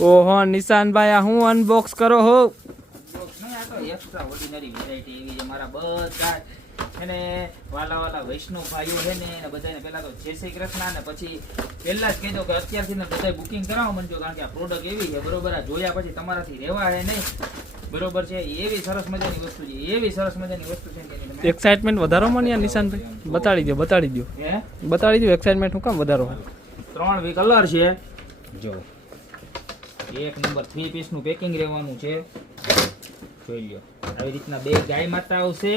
ઓહો નિશાનભાઈ આ હું અનબોક્સ કરો હો. એક્સ્ટ્રા ઓર્ડિનરી વેરાયટી એવી છે મારા બધા એને વાલા વૈષ્ણવ ભાઈઓ છે ને એને બધાને પહેલા તો જય શ્રી કૃષ્ણ ને પછી પહેલા જ કહી દો કે અત્યારથી ને બધા બુકિંગ કરાવો મંજો, કારણ કે આ પ્રોડક્ટ એવી છે બરોબર, આ જોયા પછી તમારાથી રહેવા હે નહીં બરોબર છે. એવી સરસ મજાની વસ્તુ છે, એવી સરસ મજાની વસ્તુ છે કે તમે એક્સાઇટમેન્ટ વધારો મને યાર નિશાનભાઈ બતાડી દો હે બતાડી દો એક્સાઇટમેન્ટ હું કામ વધારો. 3 કલર છે જો, એક નંબર 3 પીસ નું પેકિંગ રહેવાનું છે. જોઈ લ્યો આવી રીતના બે ગાય માતા આવશે,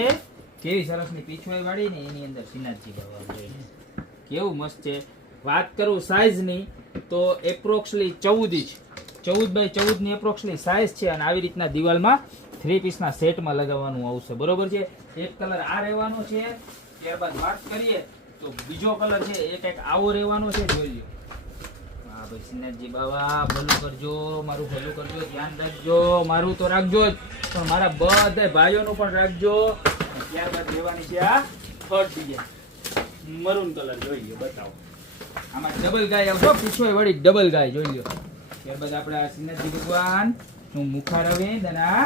કેવી સરસ ની પીછવાઈ વાળી ને એની અંદર શ્રીનાથજી ભગવાન જોઈ કેવું મસ્ત છે. વાત કરું સાઈઝ ની તો એપ્રોક્સલી 14 ઇંચ 14 ની એપ્રોક્સલી સાઈઝ છે, અને આવી રીતના દિવાલમાં 3 પીસ ના સેટમાં લગાવવાનું આવશે બરોબર છે. એક કલર આ રહેવાનો છે, ત્યારબાદ વાત કરીએ તો બીજો કલર છે એ કંઈક આવો રહેવાનો છે. જોઈ લ્યો હા ભાઈ શ્રીનાથજી બાબા ભલું કરજો, મારું ભલું કરજો, ધ્યાન રાખજો, મારું તો રાખજો જ પણ મારા બધા ભાઈઓનું પણ રાખજો. ત્યારબાદ લેવાની છે આ થર્ડ ડિઝાઇન મરૂન કલર. જોઈ લ્યો બતાવો, આમાં ડબલ ગાય આવશો, પીછોય વળી ડબલ ગાય. જોઈ લ્યો ત્યારબાદ આપણે આ શ્રીનાથજી ભગવાન નું મુખારવિંદ અને આ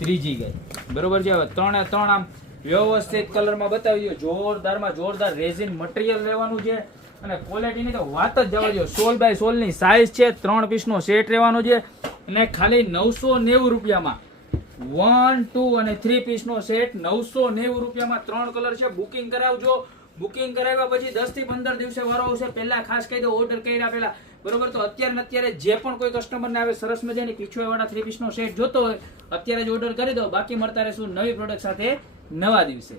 ત્રીજી ગાય બરોબર છે. હવે 3 આમ વ્યવસ્થિત કલરમાં બતાવી દો, જોરદારમાં જોરદાર રેઝિન મટીરિયલ લેવાનું છે, અને ક્વોલિટીની તો વાત જ જવા દો. 16 બાય 16 ની સાઈઝ છે, 3 પીસનો સેટ રહેવાનો છે, અને ખાલી 990 રૂપિયામાં 1, 2 અને 3 પીસનો સેટ 990 રૂપિયામાં 3 કલર છે. બુકિંગ કરાવજો, બુકિંગ કરાવ્યા પછી 10 થી 15 દિવસે વારો આવશે. પહેલા ખાસ કહી દો ઓર્ડર કર્યા પહેલા બરોબર. તો અત્યારે જે પણ કોઈ કસ્ટમરને આવે સરસ મજાની પીછોય વાળા 3 પીસનો સેટ જોતો હોય અત્યારે જ ઓર્ડર કરી દો. બાકી મળતા રહેશું નવી પ્રોડક્ટ સાથે નવા દિવસે.